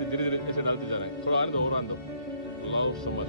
ऐसे धीरे धीरे ऐसे डालते जा रहे हैं, थोड़ा आने दो और आने दो। अल्लाह समझ